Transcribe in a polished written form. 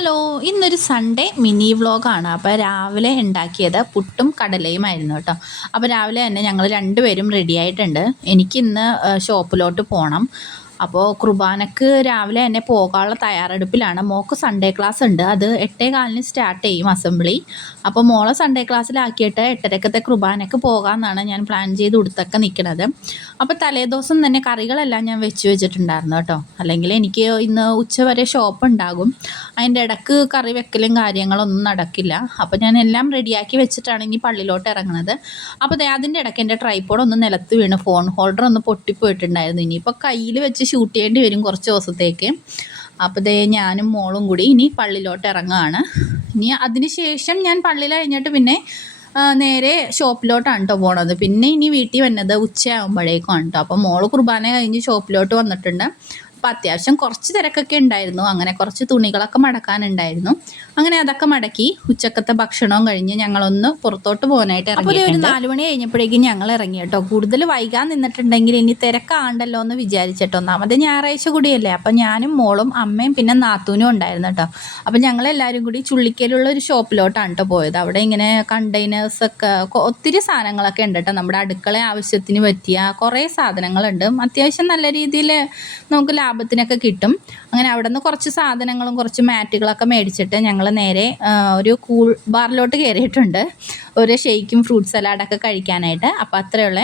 Hello, ഇന്നൊരു Sunday mini വ്ളോഗാണ്. അപ്പോൾ രാവിലെ ഉണ്ടാക്കിയത് പുട്ടും കടലയുമായിരുന്നു കേട്ടോ. അപ്പോൾ രാവിലെ തന്നെ ഞങ്ങൾ രണ്ടുപേരും റെഡി ആയിട്ടുണ്ട്. എനിക്കിന്ന് ഷോപ്പിലോട്ട് പോകണം. അപ്പോൾ കുർബാനക്ക് രാവിലെ തന്നെ പോകാനുള്ള തയ്യാറെടുപ്പിലാണ്. മോൾക്ക് സൺഡേ ക്ലാസ് ഉണ്ട്. അത് 8:15 സ്റ്റാർട്ട് ചെയ്യും അസംബ്ലി. അപ്പോൾ മോളെ സൺഡേ ക്ലാസ്സിലാക്കിയിട്ട് 8:30 കുർബാനക്ക് പോകാമെന്നാണ് ഞാൻ പ്ലാൻ ചെയ്ത് കൊടുത്തൊക്കെ നിൽക്കുന്നത്. അപ്പോൾ തലേദിവസം തന്നെ കറികളെല്ലാം ഞാൻ വെച്ചിട്ടുണ്ടായിരുന്നു കേട്ടോ. അല്ലെങ്കിൽ എനിക്ക് ഇന്ന് ഉച്ചവരെ ഷോപ്പ് ഉണ്ടാകും. അതിൻ്റെ ഇടയ്ക്ക് കറി വെക്കലും കാര്യങ്ങളൊന്നും നടക്കില്ല. അപ്പോൾ ഞാൻ എല്ലാം റെഡിയാക്കി വെച്ചിട്ടാണ് ഇനി പള്ളിയിലോട്ട് ഇറങ്ങുന്നത്. അപ്പോൾ അതിൻ്റെ ഇടയ്ക്ക് എൻ്റെ ട്രൈപോഡ് ഒന്ന് നിലത്ത് വീണ് ഫോൺ ഹോൾഡർ ഒന്ന് പൊട്ടിപ്പോയിട്ടുണ്ടായിരുന്നു. ഇനിയിപ്പോൾ കയ്യിൽ വെച്ച് ഷൂട്ട് ചെയ്യേണ്ടി വരും കുറച്ച് ദിവസത്തേക്ക്. അപ്പോൾ ഞാനും മോളും കൂടി ഇനി പള്ളിയിലോട്ട് ഇറങ്ങുകയാണ്. ഇനി അതിന് ശേഷം ഞാൻ പള്ളിയിൽ കഴിഞ്ഞിട്ട് പിന്നെ നേരെ ഷോപ്പിലോട്ടാണ് കേട്ടോ പോണത്. പിന്നെ ഇനി വീട്ടിൽ വന്നത് ഉച്ചയാകുമ്പോഴേക്കും കേട്ടോ. അപ്പോൾ മോള് കുർബാന കഴിഞ്ഞ് ഷോപ്പിലോട്ട് വന്നിട്ടുണ്ട്. അപ്പോൾ അത്യാവശ്യം കുറച്ച് തിരക്കൊക്കെ ഉണ്ടായിരുന്നു. അങ്ങനെ കുറച്ച് തുണികളൊക്കെ മടക്കാനുണ്ടായിരുന്നു. അങ്ങനെ അതൊക്കെ മടക്കി ഉച്ചക്കത്തെ ഭക്ഷണവും കഴിഞ്ഞ് ഞങ്ങളൊന്ന് പുറത്തോട്ട് പോകാനായിട്ട് ഇറങ്ങി. അപ്പോൾ ഒരു 4 മണി കഴിഞ്ഞപ്പോഴേക്കും ഞങ്ങൾ ഇറങ്ങി കേട്ടോ. കൂടുതൽ വൈകാൻ നിന്നിട്ടുണ്ടെങ്കിൽ ഇനി തിരക്കാണ്ടല്ലോ എന്ന് വിചാരിച്ചിട്ടോ. ഒന്നാമത് ഞായറാഴ്ച കൂടിയല്ലേ. അപ്പോൾ ഞാനും മോളും അമ്മയും പിന്നെ നാത്തൂനും ഉണ്ടായിരുന്നു കേട്ടോ. അപ്പോൾ ഞങ്ങളെല്ലാവരും കൂടി ചുള്ളിക്കലുള്ള ഒരു ഷോപ്പിലോട്ടാണ് കേട്ടോ പോയത്. അവിടെ ഇങ്ങനെ കണ്ടെയ്നേഴ്സൊക്കെ ഒത്തിരി സാധനങ്ങളൊക്കെ ഉണ്ട് കേട്ടോ. നമ്മുടെ അടുക്കള ആവശ്യത്തിന് പറ്റിയ കുറേ സാധനങ്ങളുണ്ട്. അത്യാവശ്യം നല്ല രീതിയിൽ നമുക്ക് ലാഭത്തിനൊക്കെ കിട്ടും. അങ്ങനെ അവിടെ നിന്ന് കുറച്ച് സാധനങ്ങളും കുറച്ച് മാറ്റുകളൊക്കെ മേടിച്ചിട്ട് ഞങ്ങൾ നേരെ ഒരു കൂൾ ബാറിലോട്ട് കയറിയിട്ടുണ്ട്. ഒരു ഷെയ്ക്കും ഫ്രൂട്ട് സലാഡൊക്കെ കഴിക്കാനായിട്ട്. അപ്പോൾ അത്രയുള്ള